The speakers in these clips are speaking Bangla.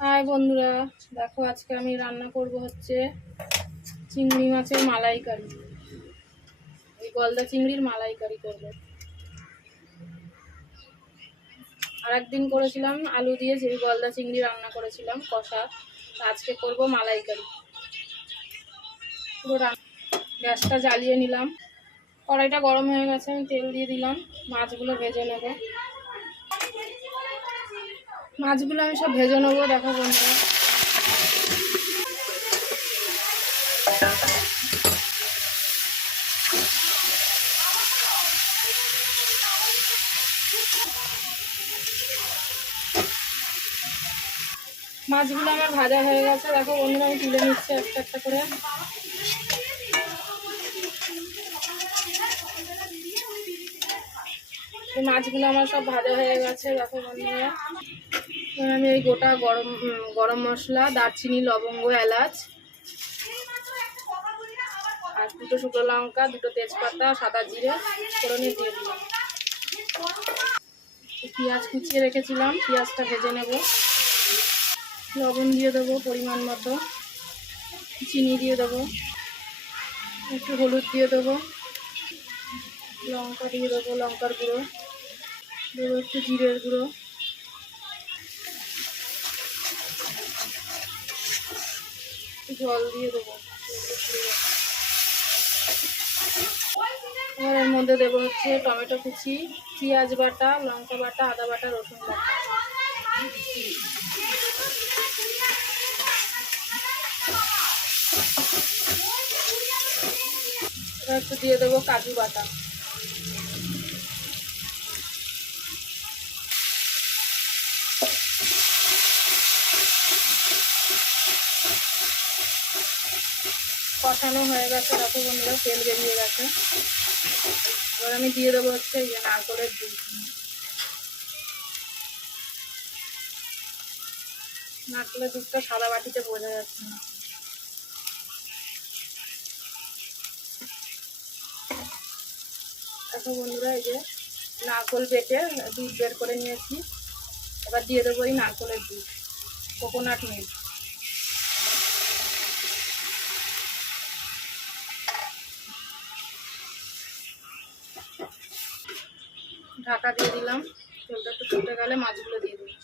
হাই বন্ধুরা, দেখো আজকে আমি রান্না করব হচ্ছে চিংড়ি মাছের মালাইকারি। এই গলদা চিংড়ির মালাইকারি করব। আর একদিন করেছিলাম আলু দিয়ে যে গলদা চিংড়ি রান্না করেছিলাম, কষা। আজকে করব মালাইকারি। পুরো গ্যাসটা জ্বালিয়ে নিলাম। কড়াইটা গরম হয়ে গেছে, আমি তেল দিয়ে দিলাম। মাছগুলো ভেজে নেব। মাছগুলো আমি সব ভেজে নেব, দেখো বন্ধুরা। মাছগুলো আমার ভাজা হয়ে গেছে, দেখো বন্ধুরা, আমি তুলে নিচ্ছি একটা একটা করে। এই মাছগুলো আমার সব ভাজা হয়ে গেছে, দেখো বন্ধুরা। আমি এই গোটা গরম গরম মশলা, দারচিনি, লবঙ্গ, এলাচ আর দুটো শুকনো লঙ্কা, দুটো তেজপাতা, সাদা জিরে ফোড়নে দিয়ে দিলাম। পেঁয়াজ কুচিয়ে রেখেছিলাম, পেঁয়াজটা ভেজে নেব। লবণ দিয়ে দেবো পরিমাণ মতো। চিনি দিয়ে দেবো। একটু হলুদ দিয়ে দেবো। লঙ্কা দিয়ে দেবো লঙ্কার গুঁড়ো। দেবো একটু জিরের গুঁড়ো। জল দিয়ে দেবো। এবার এর মধ্যে দেবো হচ্ছে টমেটো কুচি, পেঁয়াজ বাটা, লঙ্কা বাটা, আদা বাটা, রসুন বাটা। একটু দিয়ে দেবো কাজু বাটা। কষানো হয়ে গেছে। দেখো বন্ধুরা, তেল বেরিয়ে গেছে। এবার আমি দিয়ে দেবো হচ্ছে এই যে নারকলের দুধ। নারকলের দুধটা সাদা বাটিতে বোঝা যাচ্ছে না। দেখো বন্ধুরা, এই যে নারকল বেটে দুধ বের করে নিয়েছি। এবার দিয়ে দেবো এই নারকলের দুধ, কোকোনাট মিল্ক। ঢাকা দিয়ে দিলাম। তেলটা একটু ফুটে গেলে মাছগুলো দিয়ে দেবো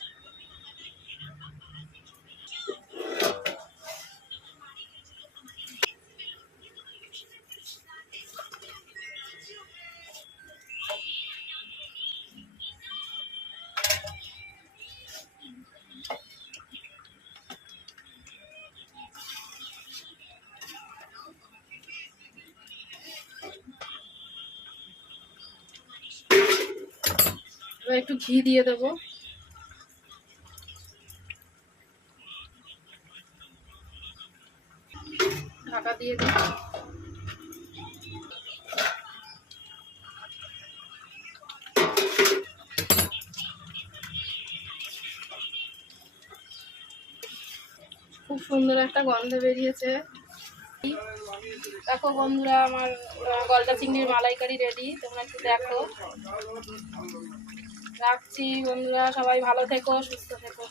এবার একটু ঘি দিয়ে দেবো। ঢাকা দিয়ে দিই খুব সুন্দর একটা গন্ধ বেরিয়েছে। দেখো বন্ধুরা, আমার গলদা চিংড়ির মালাইকারি রেডি, তোমরা একটু দেখো। রাখছি বন্ধুরা সবাই ভালো থেকো সুস্থ থেকো।